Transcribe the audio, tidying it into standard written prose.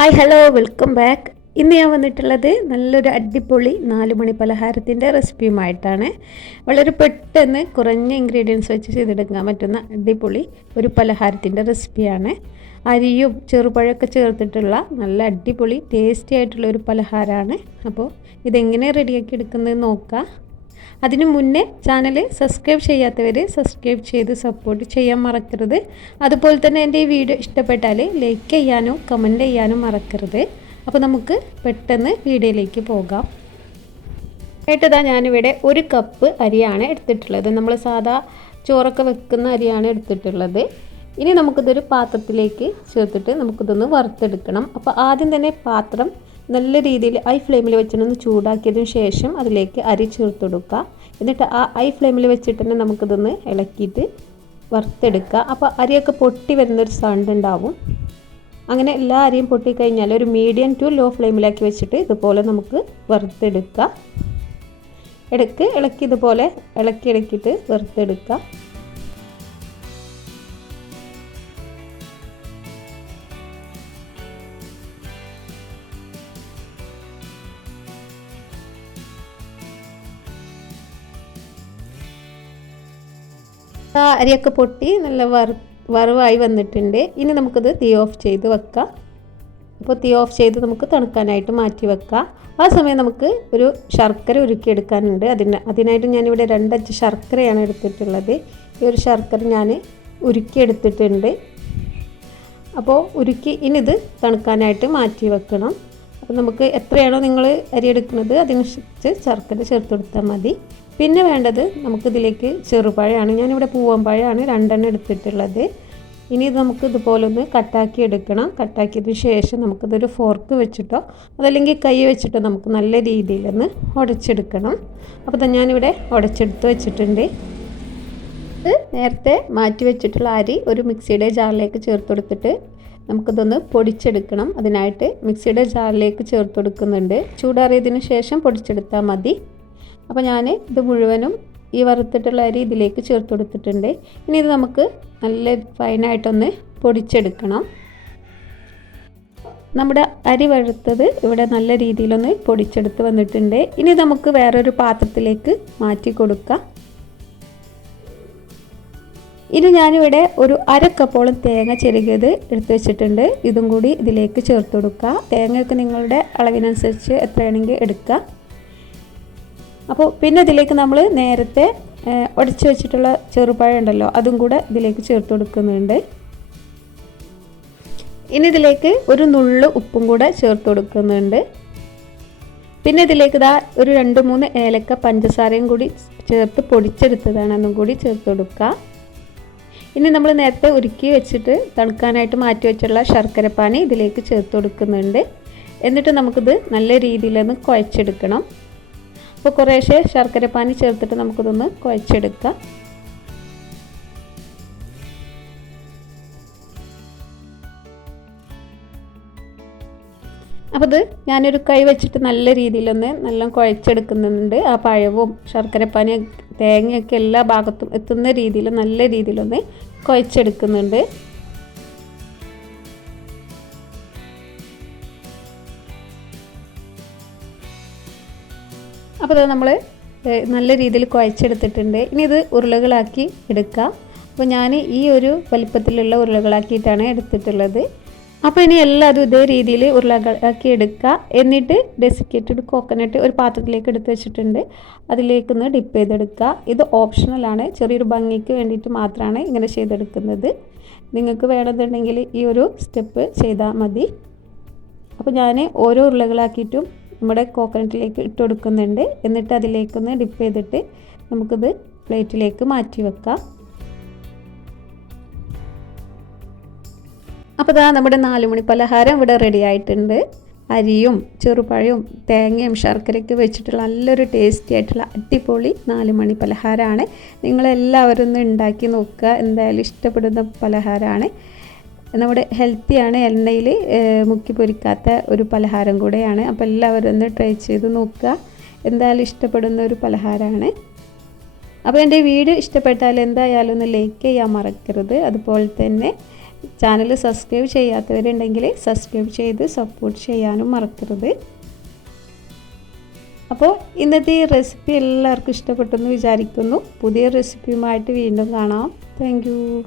Hi hello welcome back. ഇന്ന് ഞാൻ വന്നിട്ടുള്ളത് നല്ലൊരു അടിപൊളി 4 മണി പലഹാരത്തിൻ്റെ റെസിപ്പിയുമായിട്ടാണ്. വളരെ പെട്ടെന്ന് കുറഞ്ഞ ഇൻഗ്രീഡിയൻസ് വെച്ച് ചെയ്തെടുക്കാൻ പറ്റുന്ന അടിപൊളി ഒരു പലഹാരത്തിൻ്റെ റെസിപ്പിയാണ്. അരിയും ചെറുപഴമൊക്കെ ചേർത്തിട്ടുള്ള നല്ല അടിപൊളി ടേസ്റ്റി ആയിട്ടുള്ള ഒരു പലഹാരമാണ്. അപ്പോൾ ഇതെങ്ങനെ റെഡിയാക്കി എടുക്കുന്നത് നോക്കാം. അതിനു മുന്നേ ചാനൽ സബ്സ്ക്രൈബ് ചെയ്യാത്തവർ സബ്സ്ക്രൈബ് ചെയ്ത് സപ്പോർട്ട് ചെയ്യാൻ മറക്കരുത്. അതുപോലെ തന്നെ എൻ്റെ ഈ വീഡിയോ ഇഷ്ടപ്പെട്ടാൽ ലൈക്ക് ചെയ്യാനും കമൻറ്റ് ചെയ്യാനും മറക്കരുത്. അപ്പോൾ നമുക്ക് പെട്ടെന്ന് വീഡിയോയിലേക്ക് പോകാം. ഏട്ടതാ ഞാനിവിടെ 1 കപ്പ് അരിയാണ് എടുത്തിട്ടുള്ളത്. നമ്മൾ സാധാ ചോറൊക്കെ വെക്കുന്ന അരിയാണ് എടുത്തിട്ടുള്ളത്. ഇനി നമുക്കിതൊരു പാത്രത്തിലേക്ക് ചേർത്തിട്ട് നമുക്കിതൊന്ന് വറുത്തെടുക്കണം. അപ്പോൾ ആദ്യം തന്നെ പാത്രം നല്ല രീതിയിൽ ഹൈ ഫ്ലെയിമിൽ വെച്ചിട്ടൊന്ന് ചൂടാക്കിയതിന് ശേഷം അതിലേക്ക് അരി ചേർത്ത് കൊടുക്കുക. എന്നിട്ട് ആ ഹൈ ഫ്ലെയിമിൽ വെച്ചിട്ട് തന്നെ നമുക്കിതൊന്ന് ഇളക്കിയിട്ട് വറുത്തെടുക്കുക. അപ്പോൾ അരിയൊക്കെ പൊട്ടി വരുന്നൊരു സൗണ്ട് ഉണ്ടാവും. അങ്ങനെ എല്ലാ അരിയും പൊട്ടിക്കഴിഞ്ഞാൽ ഒരു മീഡിയം ടു ലോ ഫ്ലെയിമിലാക്കി വെച്ചിട്ട് ഇതുപോലെ നമുക്ക് വറുത്തെടുക്കുക. ഇളക്കി ഇതുപോലെ ഇളക്കിയിട്ട് വറുത്തെടുക്കുക. അരിയൊക്കെ പൊട്ടി നല്ല വറവായി വന്നിട്ടുണ്ട്. ഇനി നമുക്കത് തീ ഓഫ് ചെയ്ത് വെക്കാം. അപ്പോൾ തീ ഓഫ് ചെയ്ത് നമുക്ക് തണുക്കാനായിട്ട് മാറ്റി വെക്കാം. ആ സമയം നമുക്ക് ഒരു ശർക്കര ഉരുക്കിയെടുക്കാനുണ്ട്. അതിനായിട്ട് ഞാനിവിടെ 2 അച്ച് ശർക്കരയാണ് എടുത്തിട്ടുള്ളത്. ഈ ഒരു ശർക്കര ഞാൻ ഉരുക്കിയെടുത്തിട്ടുണ്ട്. അപ്പോൾ ഇനി ഇത് തണുക്കാനായിട്ട് മാറ്റി വെക്കണം. അപ്പോൾ നമുക്ക് എത്രയാണോ നിങ്ങൾ അരി എടുക്കുന്നത് അതിനനുസരിച്ച് ശർക്കര ചേർത്ത് കൊടുത്താൽ മതി. പിന്നെ വേണ്ടത് നമുക്കിതിലേക്ക് ചെറുപഴമാണ്. ഞാനിവിടെ പൂവമ്പഴമാണ് 2 എണ്ണം എടുത്തിട്ടുള്ളത്. ഇനി ഇത് നമുക്ക് ഇതുപോലെ ഒന്ന് കട്ടാക്കി എടുക്കണം. കട്ടാക്കിയതിന് ശേഷം നമുക്കിതൊരു ഫോർക്ക് വെച്ചിട്ടോ അതല്ലെങ്കിൽ കൈ വെച്ചിട്ടോ നമുക്ക് നല്ല രീതിയിലൊന്ന് ഉടച്ചെടുക്കണം. അപ്പോൾ ഞാനിവിടെ ഉടച്ചെടുത്ത് വെച്ചിട്ടുണ്ട്. ഇത് നേരത്തെ മാറ്റി വെച്ചിട്ടുള്ള അരി ഒരു മിക്സിയുടെ ജാറിലേക്ക് ചേർത്ത് കൊടുത്തിട്ട് നമുക്കിതൊന്ന് പൊടിച്ചെടുക്കണം. അതിനായിട്ട് മിക്സിയുടെ ജാറിലേക്ക് ചേർത്ത് കൊടുക്കുന്നുണ്ട്. ചൂടാറിയതിന് ശേഷം പൊടിച്ചെടുത്താൽ മതി. അപ്പോൾ ഞാൻ ഇത് മുഴുവനും ഈ വറുത്തിട്ടുള്ള അരി ഇതിലേക്ക് ചേർത്ത് കൊടുത്തിട്ടുണ്ട്. ഇനി ഇത് നമുക്ക് നല്ല ഫൈനായിട്ടൊന്ന് പൊടിച്ചെടുക്കണം. നമ്മുടെ അരി വറുത്തത് ഇവിടെ നല്ല രീതിയിലൊന്ന് പൊടിച്ചെടുത്ത് വന്നിട്ടുണ്ട്. ഇനി നമുക്ക് വേറൊരു പാത്രത്തിലേക്ക് മാറ്റി കൊടുക്കാം. ഇനി ഞാനിവിടെ ഒരു 1/2 കപ്പോളം തേങ്ങ ചിരകിയത് എടുത്ത് വെച്ചിട്ടുണ്ട്. ഇതും കൂടി ഇതിലേക്ക് ചേർത്ത് കൊടുക്കുക. തേങ്ങയൊക്കെ നിങ്ങളുടെ അളവിനനുസരിച്ച് എത്രയാണെങ്കിൽ എടുക്കുക. അപ്പോൾ പിന്നെ ഇതിലേക്ക് നമ്മൾ നേരത്തെ ഉടച്ച് വെച്ചിട്ടുള്ള ചെറുപഴം ഉണ്ടല്ലോ അതും കൂടെ ഇതിലേക്ക് ചേർത്ത് കൊടുക്കുന്നുണ്ട്. ഇനി ഇതിലേക്ക് ഒരു നുള്ളു ഉപ്പും കൂടെ ചേർത്ത് കൊടുക്കുന്നുണ്ട്. പിന്നെ ഇതിലേക്ക് ഒരു 2-3 ഏലക്ക പഞ്ചസാരയും കൂടി ചേർത്ത് പൊടിച്ചെടുത്തതാണ്. അതും കൂടി ചേർത്ത് കൊടുക്കുക. ഇനി നമ്മൾ നേരത്തെ ഉരുക്കി വെച്ചിട്ട് തണുക്കാനായിട്ട് മാറ്റി വെച്ചുള്ള ശർക്കരപ്പാനി ഇതിലേക്ക് ചേർത്ത് കൊടുക്കുന്നുണ്ട്. എന്നിട്ട് നമുക്കിത് നല്ല രീതിയിലൊന്ന് കുഴച്ചെടുക്കണം. അപ്പോൾ കുറേശ്ശെ ശർക്കരപ്പാനി ചേർത്തിട്ട് നമുക്കിതൊന്ന് കുഴച്ചെടുക്കാം. അപ്പോൾ ഇത് ഞാനൊരു കൈ വെച്ചിട്ട് നല്ല രീതിയിലൊന്ന് നല്ല കുഴച്ചെടുക്കുന്നുണ്ട്. ആ പഴവും ശർക്കരപ്പാനിയും തേങ്ങയൊക്കെ എല്ലാ ഭാഗത്തും എത്തുന്ന രീതിയിൽ നല്ല രീതിയിലൊന്ന് കുഴച്ചെടുക്കുന്നുണ്ട്. അപ്പോൾ ഇത് നമ്മൾ നല്ല രീതിയിൽ കുഴച്ചെടുത്തിട്ടുണ്ട്. ഇനി ഇത് ഉരുളകളാക്കി എടുക്കുക. അപ്പോൾ ഞാൻ ഈ ഒരു വലിപ്പത്തിലുള്ള ഉരുളകളാക്കിയിട്ടാണ് എടുത്തിട്ടുള്ളത്. അപ്പോൾ ഇനി എല്ലാതും ഇതേ രീതിയിൽ ഉരുളകളാക്കി എടുക്കുക. എന്നിട്ട് ഡെസിക്കേറ്റഡ് കോക്കനട്ട് ഒരു പാത്രത്തിലേക്ക് എടുത്ത് വെച്ചിട്ടുണ്ട്. അതിലേക്കൊന്ന് ഡിപ്പ് ചെയ്തെടുക്കുക. ഇത് ഓപ്ഷണലാണ്. ചെറിയൊരു ഭംഗിക്ക് വേണ്ടിയിട്ട് മാത്രമാണ് ഇങ്ങനെ ചെയ്തെടുക്കുന്നത്. നിങ്ങൾക്ക് വേണമെന്നുണ്ടെങ്കിൽ ഈ ഒരു സ്റ്റെപ്പ് ചെയ്താൽ മതി. അപ്പോൾ ഞാൻ ഓരോ ഉരുളകളാക്കിയിട്ടും നമ്മുടെ കോക്കനട്ടിലേക്ക് ഇട്ട് കൊടുക്കുന്നുണ്ട്. എന്നിട്ട് അതിലേക്കൊന്ന് ഡിപ്പ് ചെയ്തിട്ട് നമുക്കിത് പ്ലേറ്റിലേക്ക് മാറ്റി വെക്കാം. അപ്പോൾ നമ്മുടെ 4 മണി പലഹാരം ഇവിടെ റെഡി ആയിട്ടുണ്ട്. അരിയും ചെറുപഴവും തേങ്ങയും ശർക്കരയൊക്കെ വെച്ചിട്ടുള്ള നല്ലൊരു ടേസ്റ്റി ആയിട്ടുള്ള അടിപൊളി 4 മണി പലഹാരമാണ്. നിങ്ങളെല്ലാവരും ഒന്ന് ഉണ്ടാക്കി നോക്കുക. എന്തായാലും ഇഷ്ടപ്പെടുന്ന പലഹാരമാണ്. നമ്മുടെ ഹെൽത്തിയാണ്. എണ്ണയിൽ മുക്കി പൊരിക്കാത്ത ഒരു പലഹാരം കൂടെയാണ്. അപ്പോൾ എല്ലാവരും ഒന്ന് ട്രൈ ചെയ്ത് നോക്കുക. എന്തായാലും ഇഷ്ടപ്പെടുന്ന ഒരു പലഹാരമാണ്. അപ്പോൾ എൻ്റെ വീഡിയോ ഇഷ്ടപ്പെട്ടാൽ എന്തായാലും ഒന്ന് ലൈക്ക് ചെയ്യാൻ മറക്കരുത്. അതുപോലെ തന്നെ ചാനൽ സബ്സ്ക്രൈബ് ചെയ്യാത്തവരുണ്ടെങ്കിൽ സബ്സ്ക്രൈബ് ചെയ്ത് സപ്പോർട്ട് ചെയ്യാനും മറക്കരുത്. അപ്പോൾ ഇന്നത്തെ ഈ റെസിപ്പി എല്ലാവർക്കും ഇഷ്ടപ്പെട്ടെന്ന് വിചാരിക്കുന്നു. പുതിയ റെസിപ്പിയുമായിട്ട് വീണ്ടും കാണാം. Thank you.